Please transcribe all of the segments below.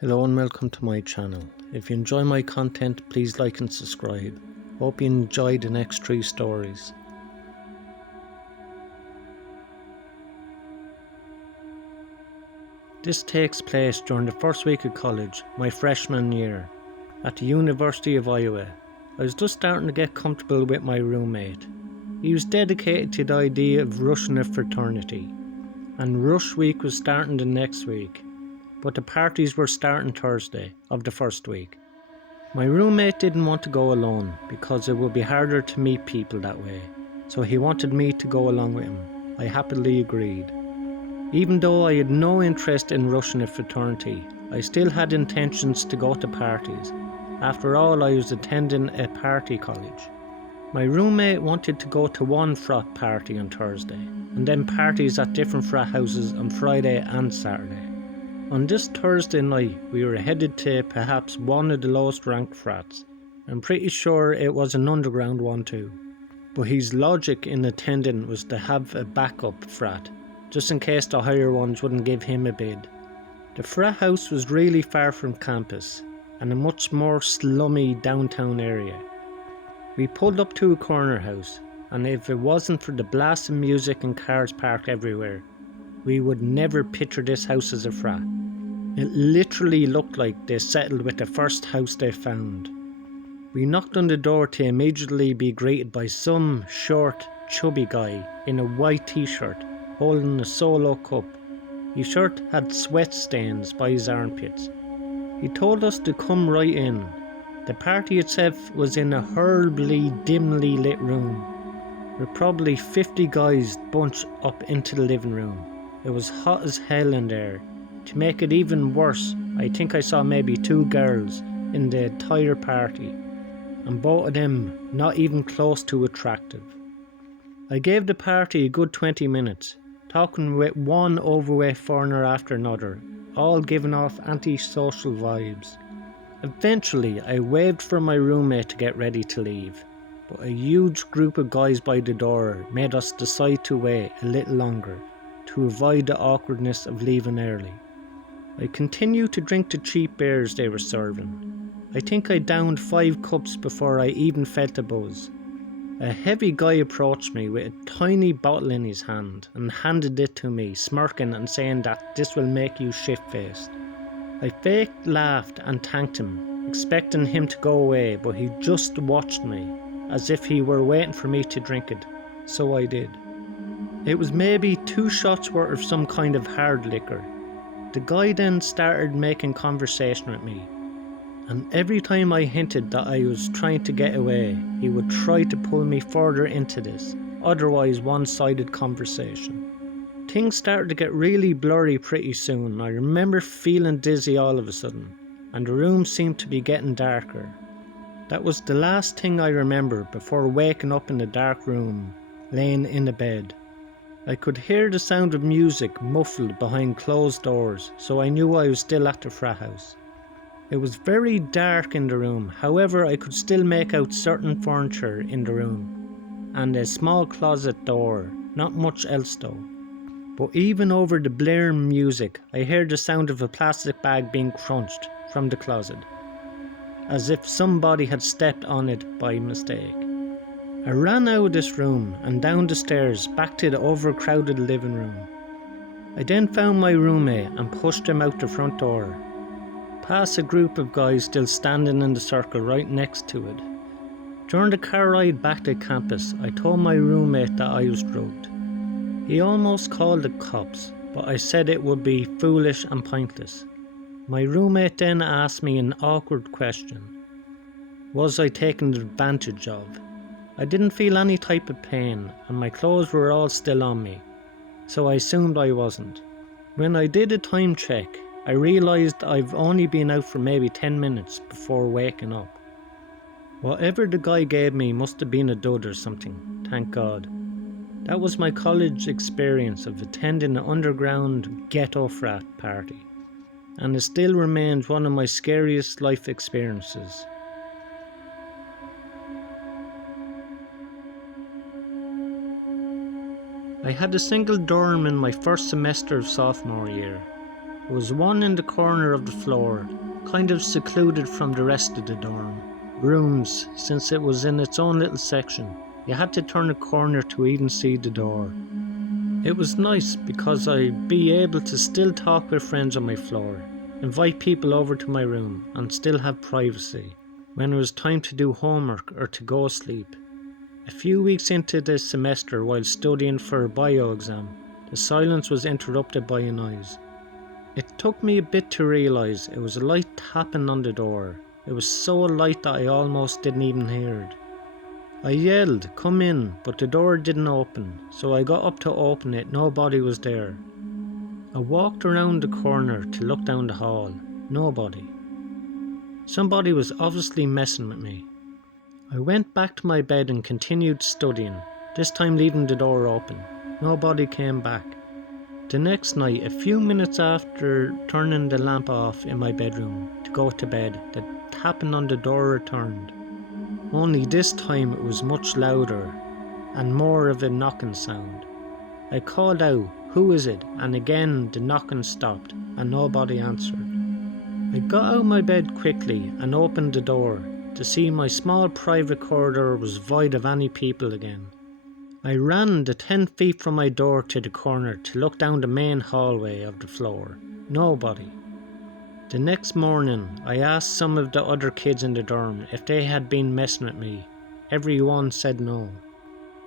Hello and welcome to my channel. If you enjoy my content, please like and subscribe. Hope you enjoy the next 3 stories. This takes place during the first week of college, my freshman year, at the University of Iowa. I was just starting to get comfortable with my roommate. He was dedicated to the idea of rushing a fraternity, and rush week was starting the next week, but the parties were starting Thursday of the first week. My roommate didn't want to go alone because it would be harder to meet people that way, so he wanted me to go along with him. I happily agreed. Even though I had no interest in rushing a fraternity, I still had intentions to go to parties. After all, I was attending a party college. My roommate wanted to go to one frat party on Thursday, and then parties at different frat houses on Friday and Saturday. On this Thursday night, we were headed to perhaps one of the lowest ranked frats. I'm pretty sure it was an underground one too. But his logic in attending was to have a backup frat, just in case the higher ones wouldn't give him a bid. The frat house was really far from campus, and a much more slummy downtown area. We pulled up to a corner house, and if it wasn't for the blasting music and cars parked everywhere, we would never picture this house as a frat. It literally looked like they settled with the first house they found. We knocked on the door to immediately be greeted by some short, chubby guy in a white t-shirt holding a solo cup. His shirt had sweat stains by his armpits. He told us to come right in. The party itself was in a horribly dimly lit room, with probably 50 guys bunched up into the living room. It was hot as hell in there. To make it even worse, I think I saw maybe 2 girls in the entire party, and both of them not even close to attractive. I gave the party a good 20 minutes, talking with one overweight foreigner after another, all giving off antisocial vibes. Eventually, I waved for my roommate to get ready to leave, but a huge group of guys by the door made us decide to wait a little longer to avoid the awkwardness of leaving early. I continued to drink the cheap beers they were serving. I think I downed 5 cups before I even felt a buzz. A heavy guy approached me with a tiny bottle in his hand and handed it to me, smirking and saying that this will make you shit-faced. I faked laughed and thanked him, expecting him to go away, but he just watched me, as if he were waiting for me to drink it, so I did. It was maybe 2 shots worth of some kind of hard liquor. The guy then started making conversation with me, and every time I hinted that I was trying to get away, he would try to pull me further into this otherwise one-sided conversation. Things started to get really blurry pretty soon. I remember feeling dizzy all of a sudden, and the room seemed to be getting darker. That was the last thing I remember before waking up in the dark room, laying in a bed. I could hear the sound of music muffled behind closed doors, so I knew I was still at the frat house. It was very dark in the room, however I could still make out certain furniture in the room, and a small closet door, not much else though. But even over the blaring music, I heard the sound of a plastic bag being crunched from the closet, as if somebody had stepped on it by mistake. I ran out of this room and down the stairs back to the overcrowded living room. I then found my roommate and pushed him out the front door, past a group of guys still standing in the circle right next to it. During the car ride back to campus, I told my roommate that I was drugged. He almost called the cops, but I said it would be foolish and pointless. My roommate then asked me an awkward question. Was I taken advantage of? I didn't feel any type of pain, and my clothes were all still on me, so I assumed I wasn't. When I did a time check, I realised I've only been out for maybe 10 minutes before waking up. Whatever the guy gave me must have been a dud or something, thank God. That was my college experience of attending an underground ghetto frat party, and it still remains one of my scariest life experiences. I had a single dorm in my first semester of sophomore year. There was one in the corner of the floor, kind of secluded from the rest of the dorm. Rooms, since it was in its own little section. You had to turn a corner to even see the door. It was nice because I'd be able to still talk with friends on my floor, invite people over to my room and still have privacy when it was time to do homework or to go sleep. A few weeks into this semester, while studying for a bio exam, the silence was interrupted by a noise. It took me a bit to realise it was a light tapping on the door. It was so light that I almost didn't even hear it. I yelled, "Come in," but the door didn't open, so I got up to open it. Nobody was there. I walked around the corner to look down the hall. Nobody. Somebody was obviously messing with me. I went back to my bed and continued studying, this time leaving the door open. Nobody came back. The next night, a few minutes after turning the lamp off in my bedroom to go to bed, the tapping on the door returned. Only this time it was much louder and more of a knocking sound. I called out, "Who is it?" and again the knocking stopped and nobody answered. I got out of my bed quickly and opened the door to see my small private corridor was void of any people again. I ran the 10 feet from my door to the corner to look down the main hallway of the floor. Nobody. The next morning, I asked some of the other kids in the dorm if they had been messing with me. Everyone said no.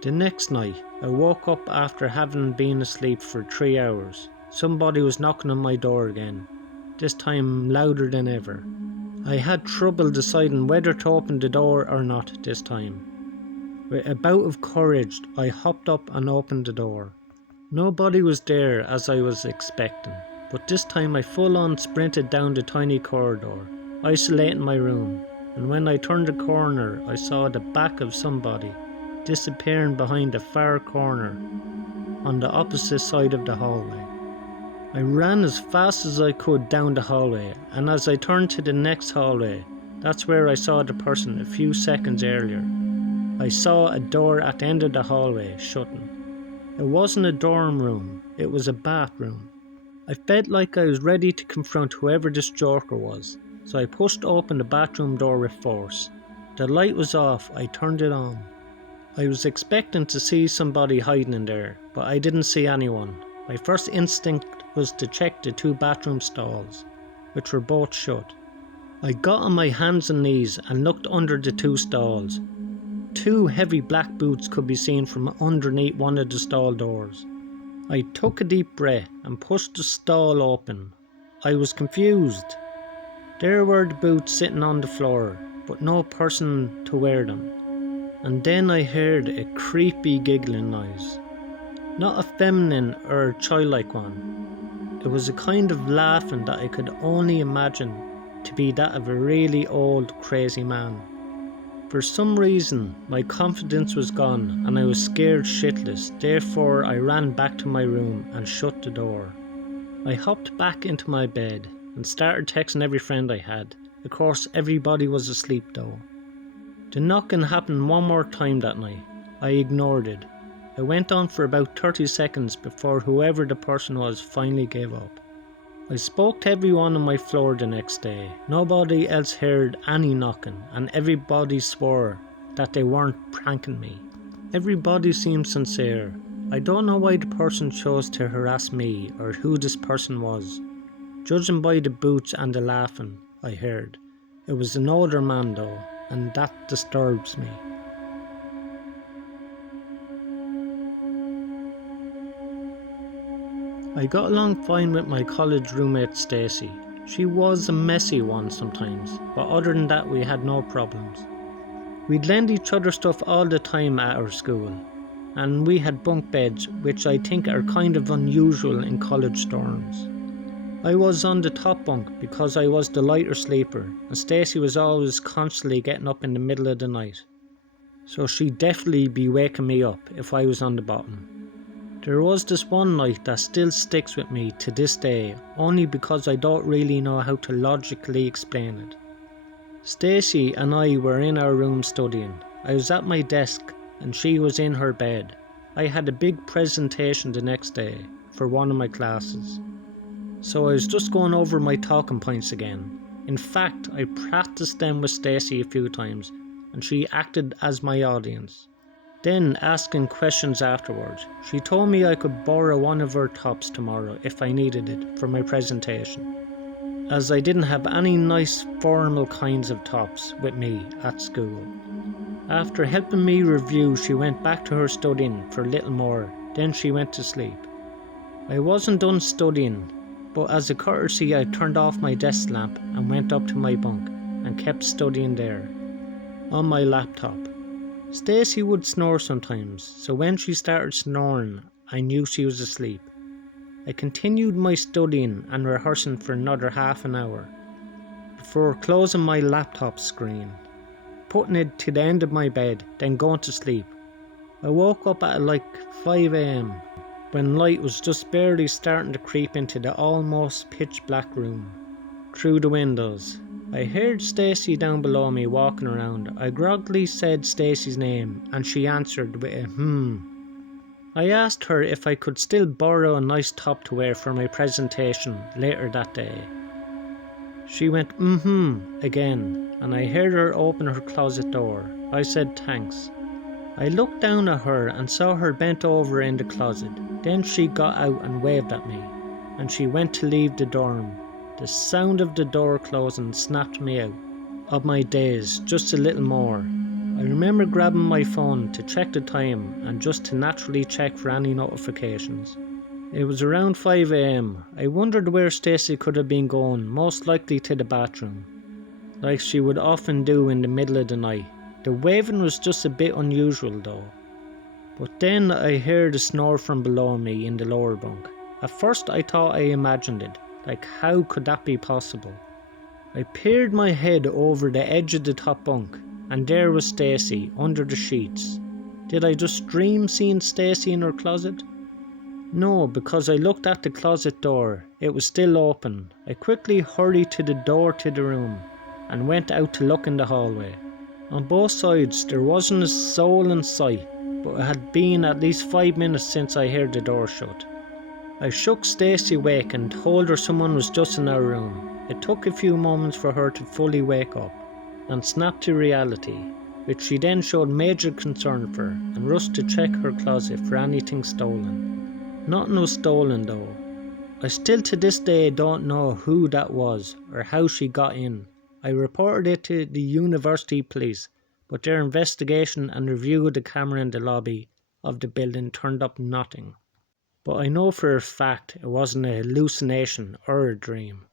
The next night, I woke up after having been asleep for 3 hours. Somebody was knocking on my door again, this time louder than ever. I had trouble deciding whether to open the door or not this time. With a bout of courage, I hopped up and opened the door. Nobody was there as I was expecting. But this time I full-on sprinted down the tiny corridor, isolating my room, and when I turned the corner I saw the back of somebody disappearing behind the far corner on the opposite side of the hallway. I ran as fast as I could down the hallway, and as I turned to the next hallway, that's where I saw the person a few seconds earlier. I saw a door at the end of the hallway shutting. It wasn't a dorm room, it was a bathroom. I felt like I was ready to confront whoever this joker was, so I pushed open the bathroom door with force. The light was off, I turned it on. I was expecting to see somebody hiding in there, but I didn't see anyone. My first instinct was to check the 2 bathroom stalls, which were both shut. I got on my hands and knees and looked under the 2 stalls. 2 heavy black boots could be seen from underneath one of the stall doors. I took a deep breath and pushed the stall open. I was confused. There were the boots sitting on the floor, but no person to wear them. And then I heard a creepy giggling noise. Not a feminine or childlike one. It was a kind of laughing that I could only imagine to be that of a really old, crazy man. For some reason, my confidence was gone and I was scared shitless, therefore I ran back to my room and shut the door. I hopped back into my bed and started texting every friend I had. Of course, everybody was asleep though. The knocking happened one more time that night. I ignored it. It went on for about 30 seconds before whoever the person was finally gave up. I spoke to everyone on my floor the next day. Nobody else heard any knocking and everybody swore that they weren't pranking me. Everybody seemed sincere. I don't know why the person chose to harass me or who this person was. Judging by the boots and the laughing I heard, it was an older man though, and that disturbs me. I got along fine with my college roommate Stacey. She was a messy one sometimes, but other than that we had no problems. We'd lend each other stuff all the time at our school, and we had bunk beds, which I think are kind of unusual in college dorms. I was on the top bunk because I was the lighter sleeper, and Stacey was always constantly getting up in the middle of the night, so she'd definitely be waking me up if I was on the bottom. There was this one night that still sticks with me to this day, only because I don't really know how to logically explain it. Stacey and I were in our room studying. I was at my desk and she was in her bed. I had a big presentation the next day for one of my classes. so I was just going over my talking points again. In fact, I practiced them with Stacey a few times, and she acted as my audience. Then, asking questions afterwards, she told me I could borrow one of her tops tomorrow if I needed it for my presentation, as I didn't have any nice formal kinds of tops with me at school. After helping me review, she went back to her studying for a little more, then she went to sleep. I wasn't done studying, but as a courtesy I turned off my desk lamp and went up to my bunk and kept studying there, on my laptop. Stacey would snore sometimes, so when she started snoring, I knew she was asleep. I continued my studying and rehearsing for another half an hour, before closing my laptop screen, putting it to the end of my bed, then going to sleep. I woke up at like 5 AM, when light was just barely starting to creep into the almost pitch black room, through the windows. I heard Stacey down below me walking around. I groggily said Stacey's name and she answered with a I asked her if I could still borrow a nice top to wear for my presentation later that day. She went again, and I heard her open her closet door. I said thanks. I looked down at her and saw her bent over in the closet. Then she got out and waved at me, and she went to leave the dorm. The sound of the door closing snapped me out of my daze just a little more. I remember grabbing my phone to check the time and just to naturally check for any notifications. It was around 5 AM. I wondered where Stacey could have been going, most likely to the bathroom, like she would often do in the middle of the night. The waving was just a bit unusual though. But then I heard a snore from below me in the lower bunk. At first I thought I imagined it, like how could that be possible? I peered my head over the edge of the top bunk, and there was Stacey under the sheets. Did I just dream seeing Stacey in her closet? No, because I looked at the closet door. It was still open. I quickly hurried to the door to the room and went out to look in the hallway. On both sides there wasn't a soul in sight, but it had been at least 5 minutes since I heard the door shut. I shook Stacey awake and told her someone was just in our room. It took a few moments for her to fully wake up and snap to reality, which she then showed major concern for and rushed to check her closet for anything stolen. Nothing was stolen though. I still to this day don't know who that was or how she got in. I reported it to the university police, but their investigation and review of the camera in the lobby of the building turned up nothing. But I know for a fact it wasn't a hallucination or a dream.